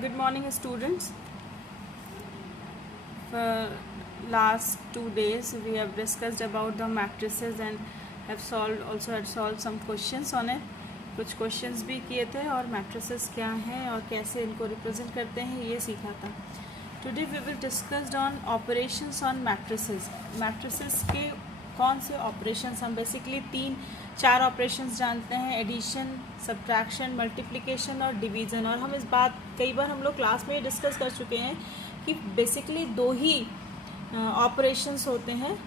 Good morning, students. For last 2 days, we have discussed about the matrices and have solved some questions on it. कुछ questions भी किए थे और matrices क्या हैं और कैसे इनको रिप्रेजेंट करते हैं ये सीखा था. Today we will discussed on operations on matrices. Matrices के कौन से ऑपरेशंस, हम बेसिकली 3-4 ऑपरेशंस जानते हैं: एडिशन, सब्ट्रैक्शन, मल्टीप्लिकेशन और डिवीज़न. और हम इस बात कई बार हम लोग क्लास में डिस्कस कर चुके हैं कि बेसिकली 2 ही ऑपरेशंस होते हैं,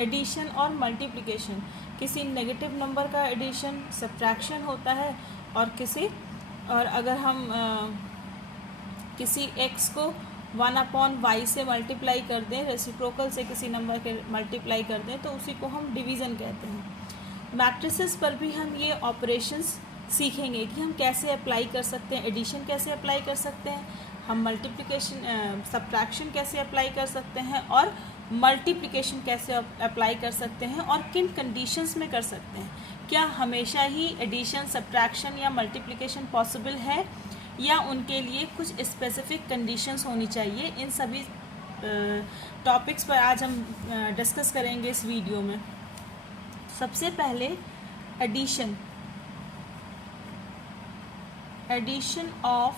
एडिशन और मल्टीप्लिकेशन. किसी नेगेटिव नंबर का एडिशन सब्ट्रैक्शन होता है और अगर हम किसी x को 1/y से मल्टीप्लाई कर दें, रेसिप्रोकल से किसी नंबर के मल्टीप्लाई कर दें, तो उसी को हम डिवीज़न कहते हैं. मैट्रिसेस पर भी हम ये ऑपरेशंस सीखेंगे कि हम कैसे अप्लाई कर सकते हैं, एडिशन कैसे अप्लाई कर सकते हैं, हम मल्टीप्लिकेशन सब्ट्रैक्शन कैसे अप्लाई कर सकते हैं और मल्टीप्लिकेशन कैसे अप्लाई कर सकते हैं और किन कंडीशंस में कर सकते हैं. क्या हमेशा ही एडिशन, सब्ट्रैक्शन या मल्टीप्लिकेशन पॉसिबल है या उनके लिए कुछ स्पेसिफिक कंडीशंस होनी चाहिए. इन सभी टॉपिक्स पर आज हम डिस्कस करेंगे इस वीडियो में. सबसे पहले एडिशन ऑफ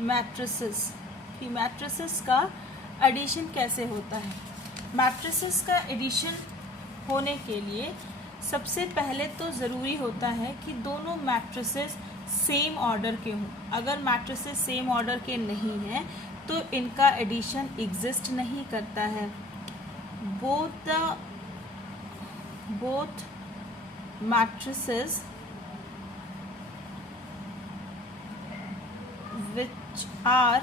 मैट्रिसेस कि मैट्रिसेस का एडिशन कैसे होता है. मैट्रिसेस का एडिशन होने के लिए सबसे पहले तो ज़रूरी होता है कि दोनों मैट्रिसेस सेम ऑर्डर के हों. अगर मैट्रिसेस सेम ऑर्डर के नहीं हैं तो इनका एडिशन एग्जिस्ट नहीं करता है. Both matrices which are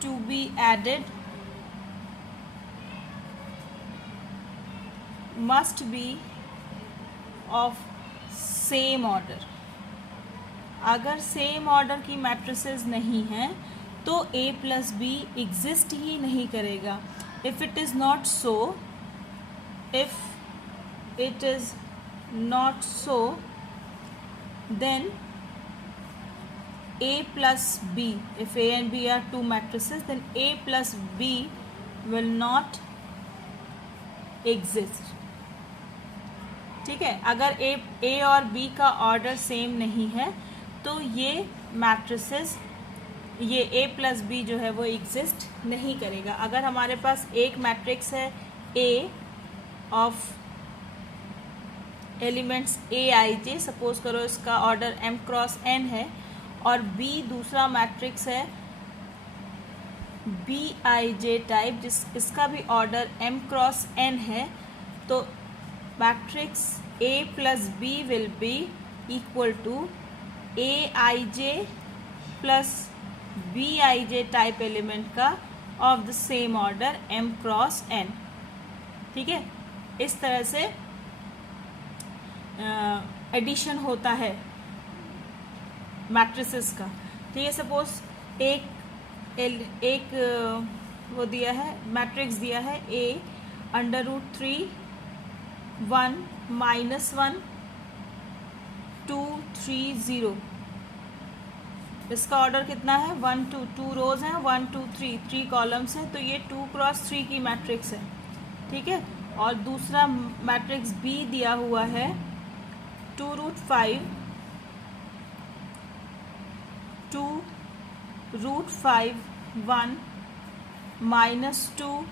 to be added must be of same order. अगर सेम ऑर्डर की मैट्रिसेस नहीं हैं तो a प्लस बी एग्जिस्ट ही नहीं करेगा. If it is not so then a plus b, if a and b are two matrices, then a plus b will not exist. ठीक है, अगर a और b का ऑर्डर सेम नहीं है तो ये मैट्रिसेस, ये a प्लस b जो है वो एग्जिस्ट नहीं करेगा. अगर हमारे पास एक मैट्रिक्स है a of elements a i j, suppose करो इसका ऑर्डर m क्रॉस n है, और b दूसरा मैट्रिक्स है b i j टाइप इसका भी ऑर्डर m क्रॉस n है, तो matrix a plus b will be equal to a i j plus b i j type element का of the same order m cross n. ठीक है, इस तरह से एडिशन होता है मैट्रिसेस का. ठीक है, सपोज एक वो दिया है, मैट्रिक्स दिया है a √3 1 -1 2 3 0. इसका ऑर्डर कितना है? 1 2 2 रोज हैं, 1 2 3 कॉलम्स हैं, तो ये 2 क्रॉस 3 की मैट्रिक्स है. ठीक है, और दूसरा मैट्रिक्स b दिया हुआ है 2√5 2 √5 1 -2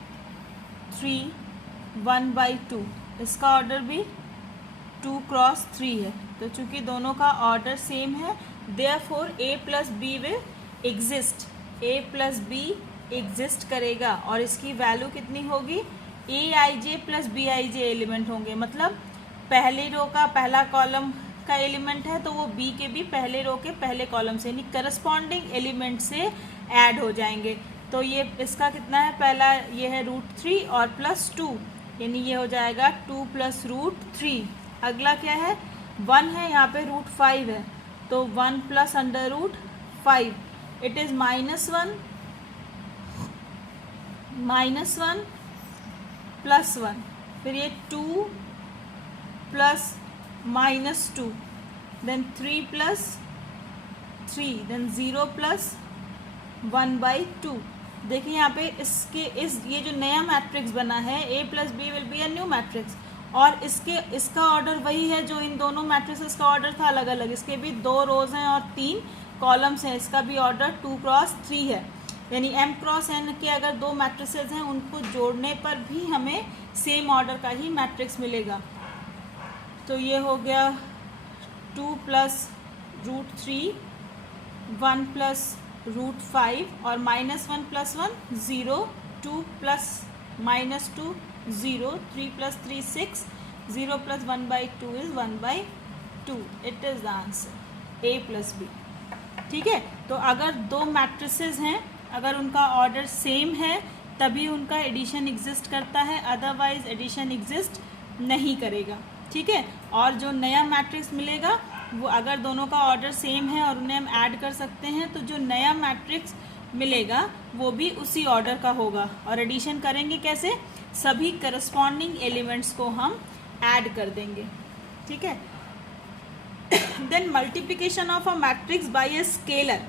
3 1/2. इसका ऑर्डर भी 2 क्रॉस 3 है. तो चूंकि दोनों का ऑर्डर सेम है, therefore a plus B will exist. a plus B exist करेगा और इसकी वैल्यू कितनी होगी? a i j plus b i j element होंगे. मतलब पहली रो का पहला कॉलम का एलिमेंट है तो वो b के भी पहले रो के पहले कॉलम से यानी करस्पॉन्डिंग एलिमेंट से ऐड हो जाएंगे. तो ये इसका कितना है? पहला ये है √3 और +2, यानी ये हो जाएगा 2 + √3. अगला क्या है? 1 है, यहाँ पे √5 है, तो 1 + √5 इट इज़ -1 +1, फिर ये 2 + -2, देन 3 + 3, देन 0 प्लस 1/2। देखिए यहाँ पे ये जो नया मैट्रिक्स बना है a plus B will be a new matrix, और इसका ऑर्डर वही है जो इन दोनों मैट्रिक्स का ऑर्डर था अलग अलग। इसके भी 2 रोज हैं और 3 कॉलम्स हैं, इसका भी ऑर्डर 2 क्रॉस 3 है। यानी m क्रॉस n के अगर 2 मैट्रिसेस हैं उनको जोड़ने पर भी हमें सेम ऑर्डर का ही मैट्रिक्स मिलेगा। तो ये हो गया 2 प्लस √3, 1 प्लस √5 और -1 plus 1 0, 2 plus -2 0, 3 plus 3 6, 0 plus 1/2 is 1/2। It is the answer a plus b। ठीक है, तो अगर 2 मैट्रिसेस हैं, अगर उनका ऑर्डर सेम है तभी उनका एडिशन एग्जिस्ट करता है, अदरवाइज एडिशन एग्जिस्ट नहीं करेगा। ठीक है, और जो नया मैट्रिक्स मिलेगा वो अगर दोनों का ऑर्डर सेम है और उन्हें हम ऐड कर सकते हैं तो जो नया मैट्रिक्स मिलेगा वो भी उसी ऑर्डर का होगा। और एडिशन करेंगे कैसे? सभी करस्पॉन्डिंग एलिमेंट्स को हम ऐड कर देंगे। ठीक है, then multiplication of a matrix by a scalar.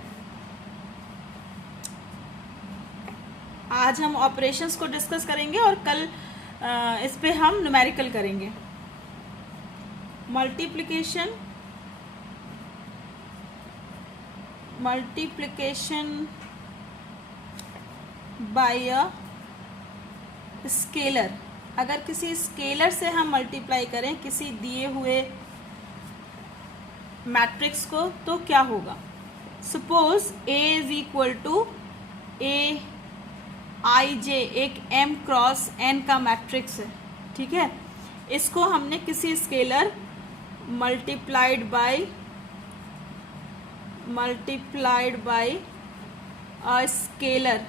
आज हम ऑपरेशंस को डिस्कस करेंगे और कल इस पे हम न्यूमेरिकल करेंगे। Multiplication bye a scalar. अगर किसी स्केलर से हम मल्टीप्लाई करें किसी दिए हुए मैट्रिक्स को तो क्या होगा? Suppose a is equal to aij, एक m क्रॉस n का मैट्रिक्स है। ठीक है, इसको हमने किसी scalar multiplied by a scalar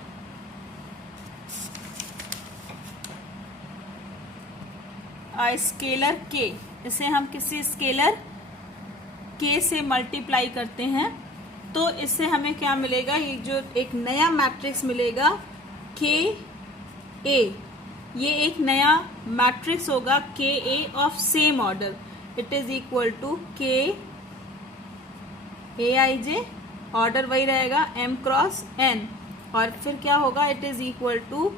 k, इसे हम किसी स्केलर k से मल्टीप्लाई करते हैं तो इससे हमें क्या मिलेगा? ये जो एक नया मैट्रिक्स मिलेगा k a, ये एक नया मैट्रिक्स होगा k a of same order. It is equal to k aij, order वही रहेगा m क्रॉस n, और फिर क्या होगा? It is equal to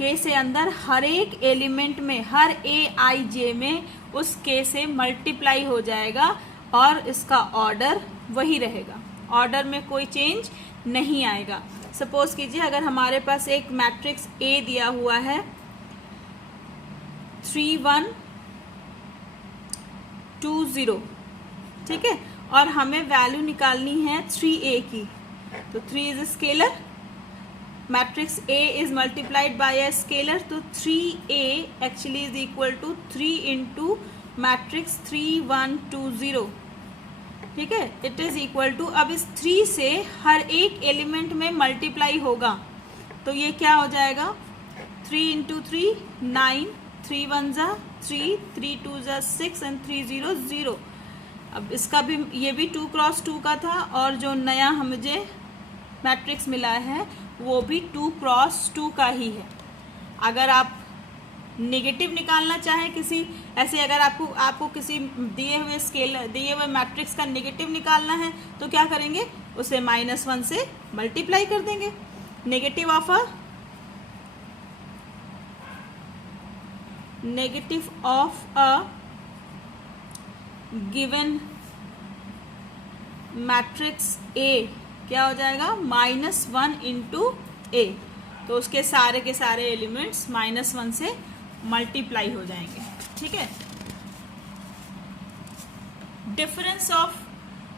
k से अंदर हर एक एलिमेंट में, हर aij में उस k से मल्टीप्लाई हो जाएगा और इसका ऑर्डर वही रहेगा, ऑर्डर में कोई चेंज नहीं आएगा। सपोज कीजिए अगर हमारे पास एक मैट्रिक्स A दिया हुआ है 3 1 2 0, ठीक है, और हमें वैल्यू निकालनी है 3A की, तो 3 is scalar, matrix A is multiplied by a scalar, तो 3A actually is equal to 3 into matrix 3 1 2 0। ठीक है, इट इज इक्वल टू, अब इस 3 से हर एक एलिमेंट में मल्टीप्लाई होगा तो ये क्या हो जाएगा? 3 इंटू 3 9, 3 1 जा 3, 3 2 जा 6 एंड 3 0 0। अब इसका भी, ये भी 2 क्रॉस 2 का था और जो नया मुझे मैट्रिक्स मिला है वो भी 2 क्रॉस 2 का ही है। अगर आप नेगेटिव निकालना चाहें किसी ऐसे, अगर आपको किसी दिए हुए मैट्रिक्स का नेगेटिव निकालना है तो क्या करेंगे? उसे -1 से मल्टीप्लाई कर देंगे। Negative of a given matrix A क्या हो जाएगा? -1 इंटू A, तो उसके सारे के सारे एलिमेंट्स -1 से मल्टीप्लाई हो जाएंगे। ठीक है, डिफरेंस ऑफ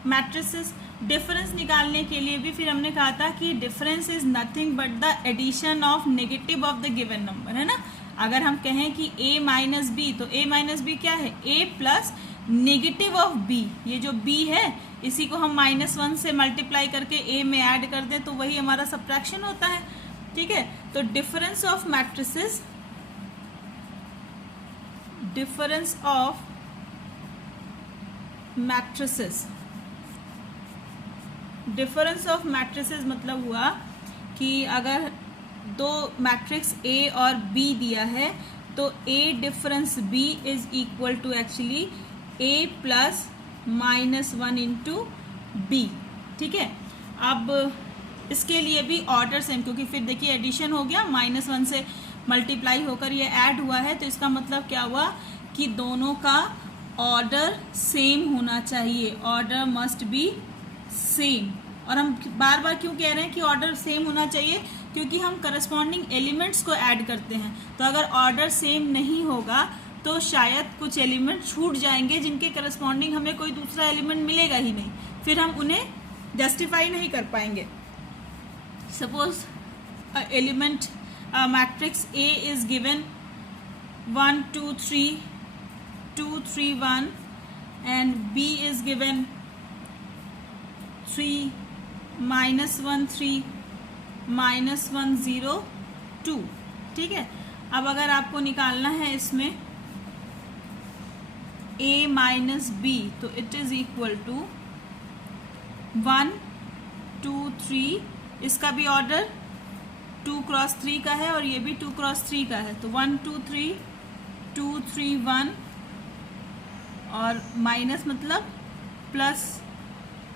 मैट्रिसेस, डिफरेंस निकालने के लिए भी फिर हमने कहा था कि difference is nothing but the addition of negative of the given number, है ना। अगर हम कहें कि a माइनस बी, तो a माइनस बी क्या है? a plus negative of b, ये जो b है इसी को हम -1 से मल्टीप्लाई करके a में ऐड कर दें तो वही हमारा सब्ट्रैक्शन होता है। ठीक है, तो difference of matrices, difference of matrices मतलब हुआ कि अगर 2 मैट्रिक्स A और B दिया है तो A difference B is equal to actually A plus -1 into B। ठीक है। अब इसके लिए भी ऑर्डर सेम, क्योंकि फिर देखिए एडिशन हो गया, -1 से मल्टीप्लाई होकर ये ऐड हुआ है, तो इसका मतलब क्या हुआ कि दोनों का ऑर्डर सेम होना चाहिए, ऑर्डर मस्ट बी सेम। और हम बार बार क्यों कह रहे हैं कि ऑर्डर सेम होना चाहिए, क्योंकि हम करस्पॉन्डिंग एलिमेंट्स को ऐड करते हैं, तो अगर ऑर्डर सेम नहीं होगा तो शायद कुछ एलिमेंट छूट जाएंगे जिनके करस्पॉन्डिंग हमें कोई दूसरा एलिमेंट मिलेगा ही नहीं, फिर हम उन्हें जस्टिफाई नहीं कर पाएंगे। Suppose element matrix A is given 1 2 3 2 3 1 and B is given 3 -1 3 -1 0 2, ठीक है। अब अगर आपको निकालना है इसमें A माइनस B, तो इट इज इक्वल टू 1 2 3, इसका भी ऑर्डर 2 क्रॉस 3 का है और ये भी 2 क्रॉस 3 का है, तो 1 2 3 2 3 1 और माइनस मतलब plus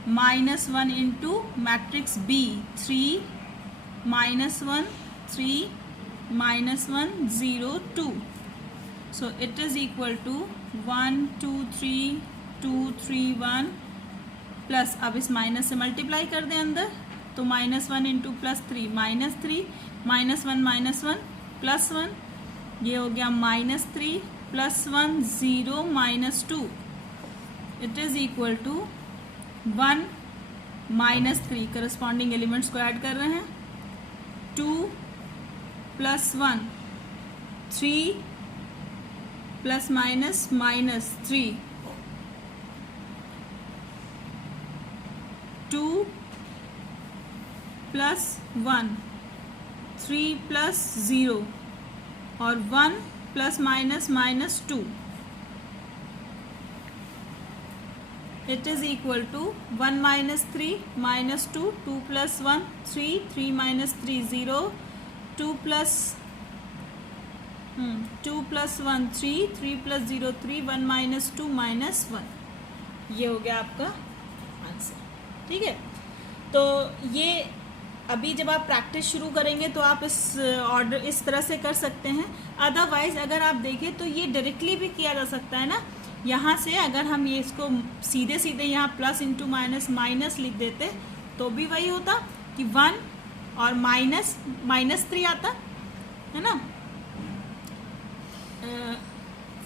-1 into matrix B 3 -1 3 -1 0 2, so it is equal to 1 2 3 2 3 1 plus, अब इस माइनस से मल्टीप्लाई कर दें अंदर, तो -1 इंटू +3 -3 -1 +1 ये हो गया -3 +1 0 -2, it is equal to 1 -3, corresponding elements को ऐड कर रहे हैं, 2 + 1 3 ± -3 2 + 1 3 + 0 और 1 ± -2, it is equal to 1 - 3 -2 2 + 1 3 3 - 3 0 2 + 1 3 3 + 0 3 1 - 2 -1, ये हो गया आपका आंसर, ठीक है। तो ये अभी जब आप प्रैक्टिस शुरू करेंगे तो आप इस ऑर्डर इस तरह से कर सकते हैं। अदरवाइज अगर आप देखें तो ये डायरेक्टली भी किया जा सकता है ना, यहाँ से अगर हम ये इसको सीधे सीधे यहाँ प्लस इंटू माइनस लिख देते तो भी वही होता कि 1 और -3 आता है ना,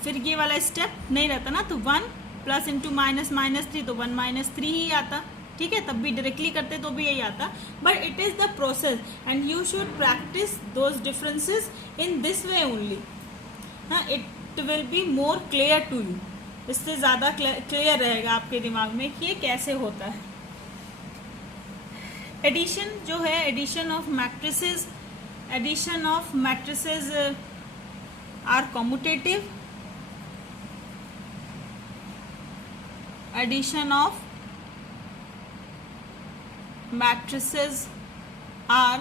फिर ये वाला स्टेप नहीं रहता ना, तो 1 प्लस इंटू -3 तो 1 - 3 ही आता, ठीक है। तब भी डायरेक्टली करते तो भी यही आता, but it is the process and you should practise those differences in this way only, हाँ, it will be more clear to you, इससे ज़्यादा क्लियर रहेगा आपके दिमाग में कि ये कैसे होता है। एडिशन जो है, addition of matrices are commutative, addition of matrices are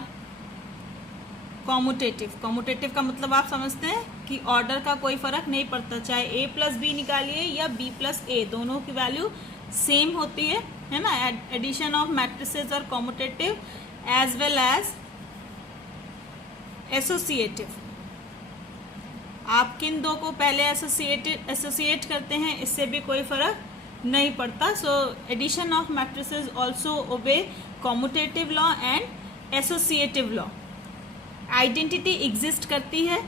commutative. Commutative का मतलब आप समझते हैं कि ऑर्डर का कोई फर्क नहीं पड़ता, चाहे A + B निकालिए या B + A, दोनों की वैल्यू सेम होती है ना। Addition of matrices are commutative as well as associative. आप किन दो को पहले एसोसिएट करते हैं, इससे भी कोई फर्क नहीं पड़ता। So addition of matrices also obey commutative law and associative law. Identity exist करती है,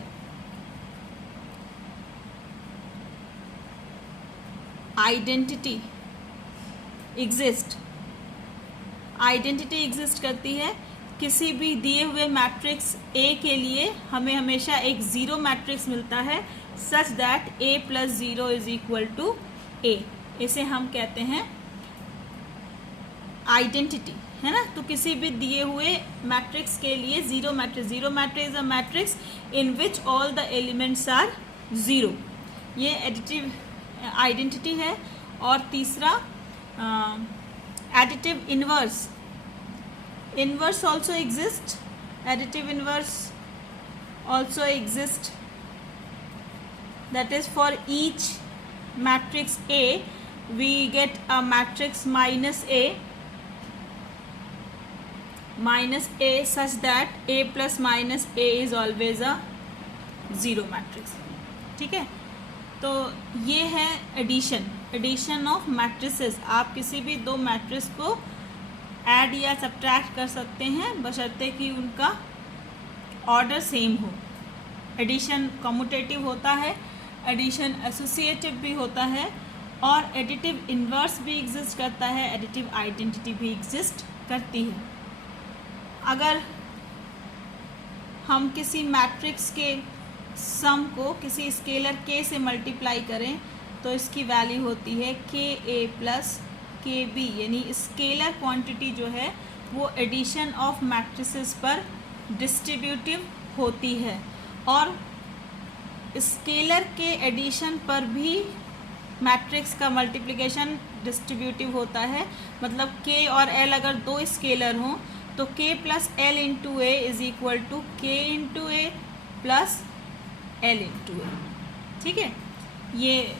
आइडेंटिटी एग्जिस्ट करती है किसी भी दिए हुए मैट्रिक्स A के लिए हमें हमेशा एक ज़ीरो मैट्रिक्स मिलता है सच दैट A + 0 = A। इसे हम कहते हैं आइडेंटिटी, है ना। तो किसी भी दिए हुए मैट्रिक्स के लिए zero matrix a matrix in which all the elements are 0, ये एडिटिव आइडेंटिटी है। और तीसरा additive inverse also exist, additive inverse also exist, that is for each matrix A we get a matrix -A minus A such that A plus minus A is always a zero matrix. ठीक है, तो ये है addition of matrices. आप किसी भी दो matrix को ऐड या सब्ट्रैक्ट कर सकते हैं बशर्ते कि उनका ऑर्डर सेम हो। एडिशन कम्यूटेटिव होता है, एडिशन एसोसिएटिव भी होता है, और एडिटिव इन्वर्स भी एग्जिस्ट करता है, एडिटिव आइडेंटिटी भी एग्जिस्ट करती है। अगर हम किसी मैट्रिक्स के सम को किसी स्केलर के से मल्टीप्लाई करें तो इसकी वैल्यू होती है के ए प्लस के बी, यानी स्केलर क्वांटिटी जो है वो एडिशन ऑफ मैट्रिसेस पर डिस्ट्रीब्यूटिव होती है, और स्केलर के एडिशन पर भी मैट्रिक्स का मल्टीप्लिकेशन डिस्ट्रीब्यूटिव होता है। मतलब के और एल अगर दो स्केलर हों तो K plus L into A is equal to K into A plus L into A. ठीक है, ये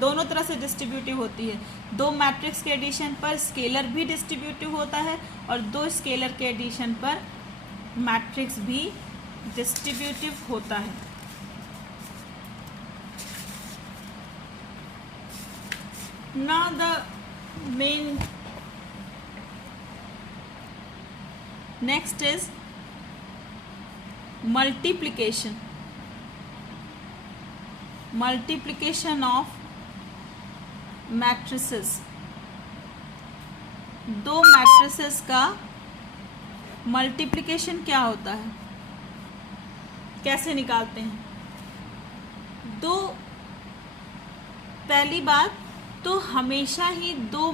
दोनों तरह से डिस्ट्रीब्यूटिव होती है। दो मैट्रिक्स के एडिशन पर स्केलर भी डिस्ट्रीब्यूटिव होता है और दो स्केलर के एडिशन पर मैट्रिक्स भी डिस्ट्रीब्यूटिव होता है। Now the main next is multiplication of matrices। दो मैट्रिसेस का मल्टीप्लिकेशन क्या होता है, कैसे निकालते हैं? पहली बात तो हमेशा ही दो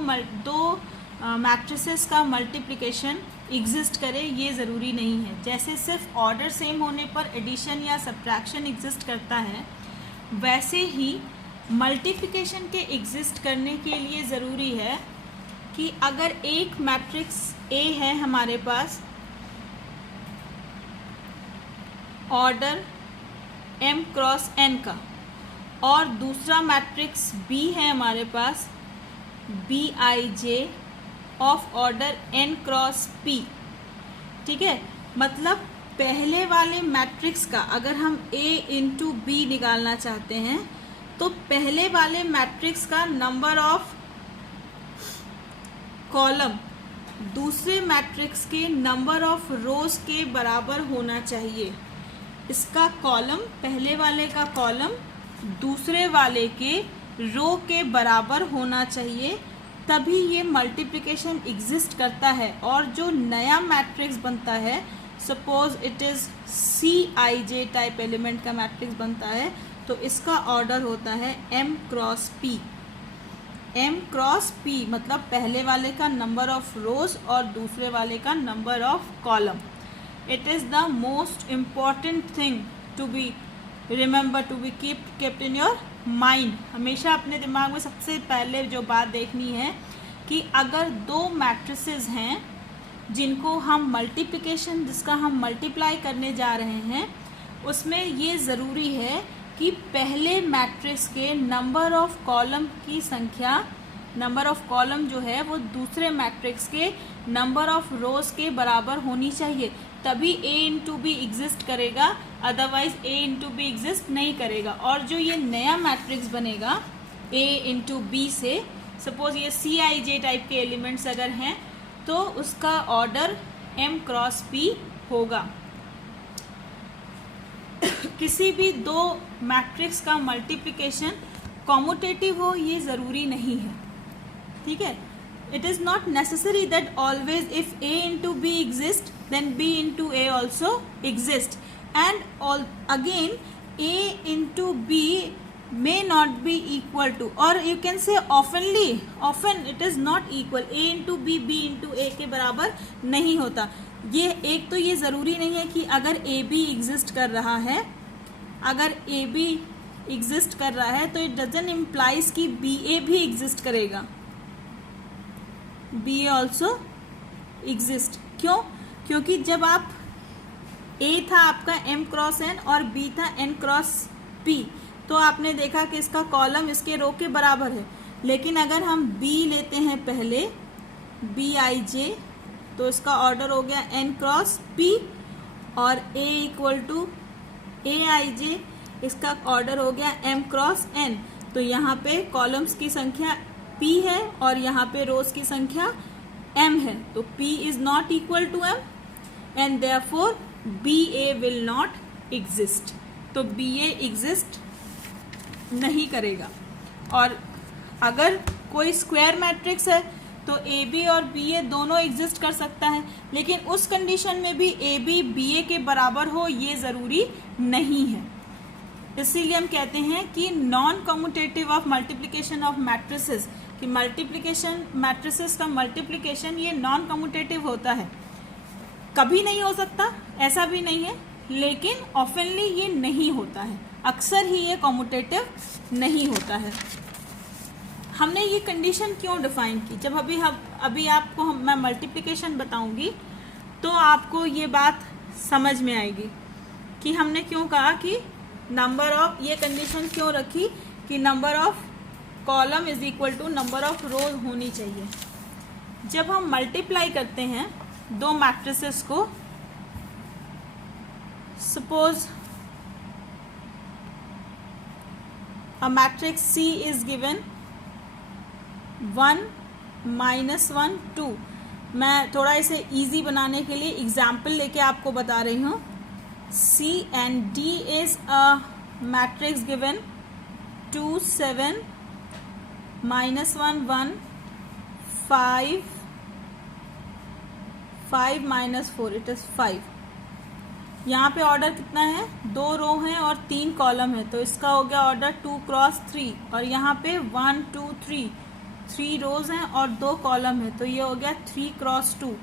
मैट्रिसेस का मल्टीप्लिकेशन एग्जिस्ट करे ये ज़रूरी नहीं है। जैसे सिर्फ ऑर्डर सेम होने पर एडिशन या सब्ट्रैक्शन एग्जिस्ट करता है, वैसे ही मल्टीप्लिकेशन के एग्जिस्ट करने के लिए ज़रूरी है कि अगर एक मैट्रिक्स ए है हमारे पास ऑर्डर m क्रॉस n का, और दूसरा मैट्रिक्स बी है हमारे पास B I J of order n cross p। ठीक है, मतलब पहले वाले मैट्रिक्स का अगर हम a इंटू बी निकालना चाहते हैं तो पहले वाले मैट्रिक्स का नंबर ऑफ कॉलम दूसरे मैट्रिक्स के नंबर ऑफ रोज के बराबर होना चाहिए। इसका कॉलम, पहले वाले का कॉलम दूसरे वाले के रो के बराबर होना चाहिए, तभी ये मल्टीप्लिकेशन एग्जिस्ट करता है। और जो नया मैट्रिक्स बनता है, suppose it is C I J type element का मैट्रिक्स बनता है, तो इसका ऑर्डर होता है m cross p। m cross p मतलब पहले वाले का नंबर ऑफ रोज और दूसरे वाले का number of column. It is the most important thing to be remember, to be kept in your mind. हमेशा अपने दिमाग में सबसे पहले जो बात देखनी है कि अगर दो मैट्रिसेस हैं जिनको हम मल्टीप्लिकेशन, जिसका हम मल्टीप्लाई करने जा रहे हैं, उसमें ये ज़रूरी है कि पहले मैट्रिक्स के नंबर ऑफ कॉलम की संख्या, नंबर ऑफ कॉलम जो है वो दूसरे मैट्रिक्स के नंबर ऑफ रोज के बराबर होनी चाहिए, तभी a इंटू बी एग्जिस्ट करेगा, otherwise a into be exist नहीं करेगा। और जो ये नया मैट्रिक्स बनेगा a इंटू बी से, सपोज ये सी आई जे टाइप के एलिमेंट्स अगर हैं तो उसका ऑर्डर m क्रॉस p होगा। किसी भी दो मैट्रिक्स का मल्टीप्लिकेशन कॉम्यूटेटिव हो ये ज़रूरी नहीं है। ठीक है, it is not necessary that always if a into b exists then b into a also exists, and all again a into b may not be equal to, or you can say often it is not equal, a into b b into a के बराबर नहीं होता। ये एक तो ये ज़रूरी नहीं है कि अगर a b एग्जिस्ट कर रहा है, अगर a b एग्जिस्ट कर रहा है तो इट डजंट इम्प्लाइज कि b a भी एग्जिस्ट करेगा, बी ए ऑल्सो एग्जिस्ट। क्यों? क्योंकि जब आप A था आपका m क्रॉस n और B था n क्रॉस P, तो आपने देखा कि इसका कॉलम इसके रो के बराबर है। लेकिन अगर हम B लेते हैं पहले, बी आई जे, तो इसका ऑर्डर हो गया n क्रॉस p, और a इक्वल टू aij, इसका ऑर्डर हो गया m क्रॉस n। तो यहाँ पे कॉलम्स की संख्या p है और यहाँ पे रोज की संख्या m है, तो p is not equal to m and therefore ba will not exist. तो ba एग्जिस्ट नहीं करेगा। और अगर कोई स्क्वायर मैट्रिक्स है तो ए बी और बी ए दोनों एग्जिस्ट कर सकता है, लेकिन उस कंडीशन में भी ए बी बी ए के बराबर हो ये ज़रूरी नहीं है। इसीलिए हम कहते हैं कि non commutative of multiplication of matrices, कि मल्टीप्लिकेशन मैट्रिसेस का मल्टीप्लिकेशन ये नॉन कम्यूटेटिव होता है। कभी नहीं हो सकता, ऐसा भी नहीं है, लेकिन ऑफनली ये नहीं होता है, अक्सर ही ये कम्यूटेटिव नहीं होता है। हमने ये कंडीशन क्यों डिफाइन की? जब अभी आपको मैं मल्टीप्लिकेशन बताऊंगी तो आपको ये बात समझ में आएगी कि हमने क्यों कहा कि नंबर ऑफ, ये कंडीशन क्यों रखी कि number of column is equal to number of rows होनी चाहिए। जब हम मल्टीप्लाई करते हैं दो मैट्रिसेस को, suppose a matrix C is given 1 -1 2। मैं थोड़ा इसे इजी बनाने के लिए एग्जाम्पल लेके आपको बता रही हूँ। C and D is a matrix given 2 7 -1 1 5 5 -4, it is 5। यहाँ पे ऑर्डर कितना है? 2 रो हैं और 3 कॉलम है, तो इसका हो गया ऑर्डर 2 क्रॉस 3। और यहाँ पे 1 2 3 रोज हैं और 2 कॉलम है, तो ये हो गया 3 क्रॉस 2।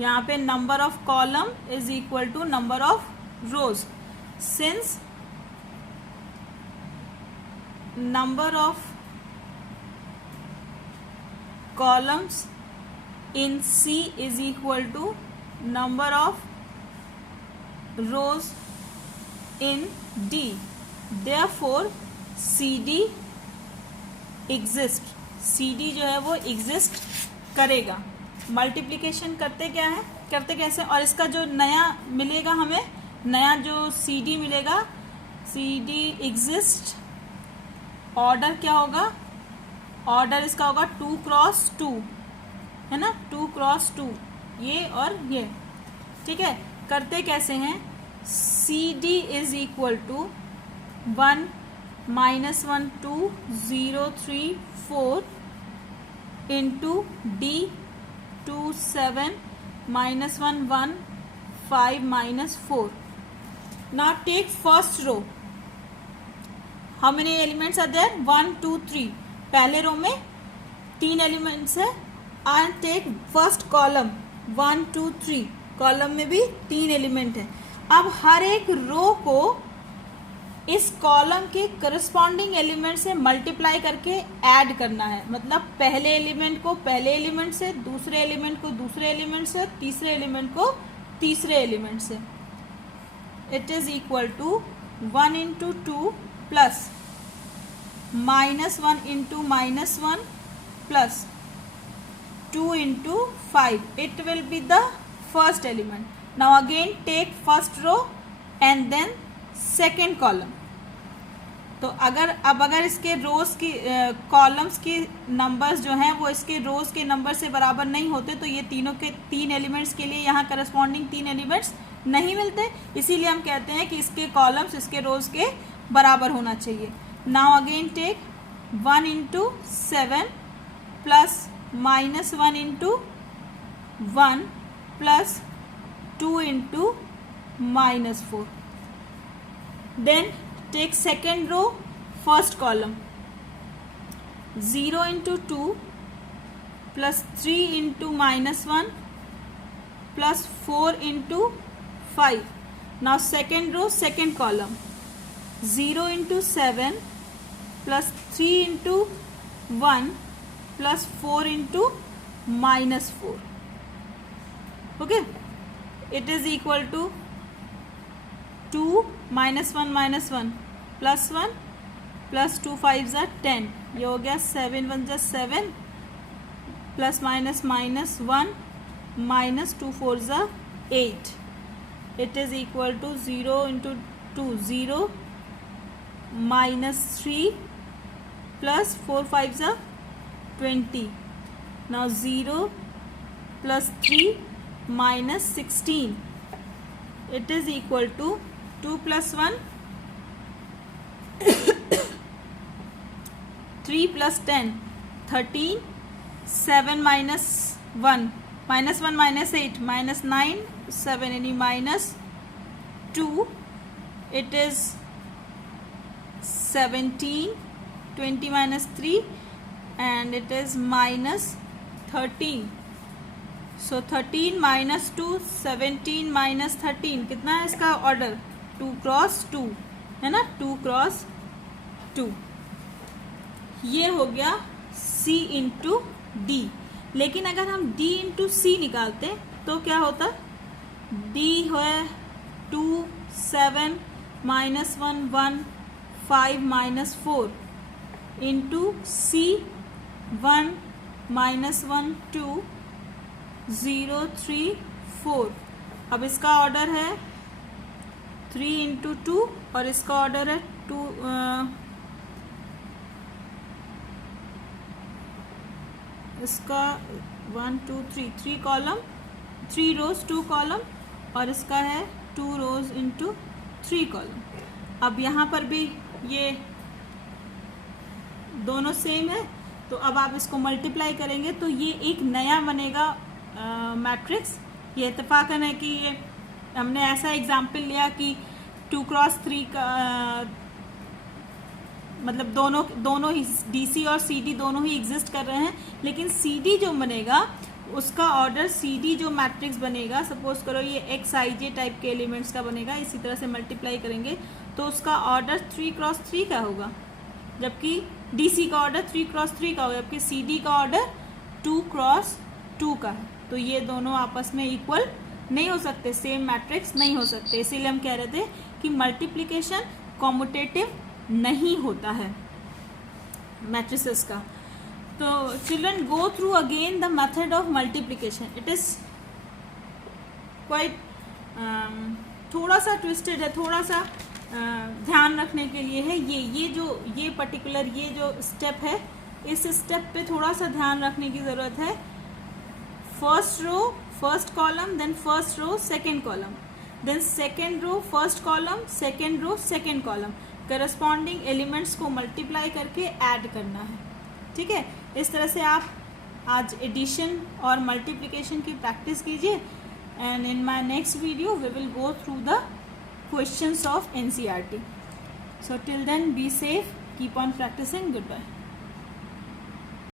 यहाँ पे number of column is equal to number of rows. Since number of columns in C is equal to number of rows in D, therefore CD exist, CD जो है वो exist करेगा। मल्टीप्लिकेशन करते क्या है, करते कैसे? और इसका जो नया मिलेगा, हमें नया जो CD मिलेगा, CD exist, ऑर्डर क्या होगा? ऑर्डर इसका होगा 2 क्रॉस 2, है ना, 2 क्रॉस 2, ये और ये, ठीक है। करते कैसे हैं? CD is equal to 1 -1 2 0 3 4 into D 2 7 -1 1 5 -4। Now take first row. How many elements are there? 1 2 3। पहले रो में 3 एलिमेंट्स है। and take first column 1 2 3, column में भी 3 एलिमेंट है। अब हर एक रो को इस कॉलम के करस्पॉन्डिंग एलिमेंट से मल्टीप्लाई करके ऐड करना है। मतलब पहले एलिमेंट को पहले एलिमेंट से, दूसरे एलिमेंट को दूसरे एलिमेंट से, तीसरे एलिमेंट को तीसरे एलिमेंट से। It is equal to 1 into 2 plus -1 into -1 plus 2 into 5। It will be the first element. Now again take first row and then second column. तो अगर इसके रोज की कॉलम्स की नंबर्स जो हैं वो इसके रोज के नंबर से बराबर नहीं होते, तो ये तीनों के 3 एलिमेंट्स के लिए यहाँ करस्पॉन्डिंग 3 एलिमेंट्स नहीं मिलते, इसीलिए हम कहते हैं कि इसके कॉलम्स इसके रोज के बराबर होना चाहिए। Now again take 1 into 7 plus -1 into 1 plus 2 into -4. Then take second row, first column 0 into 2 plus 3 into -1 plus 4 into 5. Now second row, second column 0 into 7 plus 3 into 1 plus 4 into -4. Okay, it is equal to 2 -1 -1 plus 1 plus 2 5s are 10। ये हो गया 7 1 just 7 plus minus -1 minus 2 4 is 8. It is equal to 0 into 2 0 minus 3 plus 4 5 is 20. Now 0 plus 3 minus 16. It is equal to 2 plus 1 3 plus 10 13. 7 minus 1 minus 1 minus 8 minus 9 7 any minus 2. It is 17. 20 minus 3 and it is minus 13. So 13 minus 2 17 minus 13 कितना है इसका order 2 cross 2 है ना 2 cross 2. ये हो गया C into D. लेकिन अगर हम D इंटू C निकालते तो क्या होता D है 2 7 minus 1 1 5 minus 4 into C 1 minus 1 2 0 3 4. अब इसका ऑर्डर है 3 इंटू 2 और इसका ऑर्डर है 2 इसका 1 2 3 3 कॉलम 3 रोज 2 कॉलम और इसका है 2 रोज इंटू 3 कॉलम. अब यहाँ पर भी ये दोनों सेम है तो अब आप इसको मल्टीप्लाई करेंगे तो ये एक नया बनेगा मैट्रिक्स. ये इत्तेफाकन है कि ये हमने ऐसा एग्जाम्पल लिया कि 2 क्रॉस 3 का मतलब दोनों ही DC और CD दोनों ही एग्जिस्ट कर रहे हैं. लेकिन CD जो बनेगा उसका ऑर्डर CD जो मैट्रिक्स बनेगा सपोज करो ये XIJ टाइप के एलिमेंट्स का बनेगा. इसी तरह से मल्टीप्लाई करेंगे तो उसका ऑर्डर 3 क्रॉस 3 का होगा जबकि DC का ऑर्डर 3 क्रॉस 3 का होगा जबकि CD का ऑर्डर 2 क्रॉस 2 का है. तो ये दोनों आपस में इक्वल नहीं हो सकते सेम मैट्रिक्स नहीं हो सकते. इसीलिए हम कह रहे थे कि मल्टीप्लिकेशन कॉम्यूटेटिव नहीं होता है मैट्रिसेस का. तो children go through again the method of multiplication. It is quite थोड़ा सा ट्विस्टेड है थोड़ा सा ध्यान रखने के लिए है. ये पर्टिकुलर ये जो स्टेप है इस स्टेप पे थोड़ा सा ध्यान रखने की ज़रूरत है. First row first column then first row second column then second row first column second row second column corresponding elements को मल्टीप्लाई करके ऐड करना है. ठीक है. इस तरह से आप आज एडिशन और मल्टीप्लिकेशन की प्रैक्टिस कीजिए. And in my next video we will go through the questions of NCERT. So till then be safe, keep on practicing. Goodbye.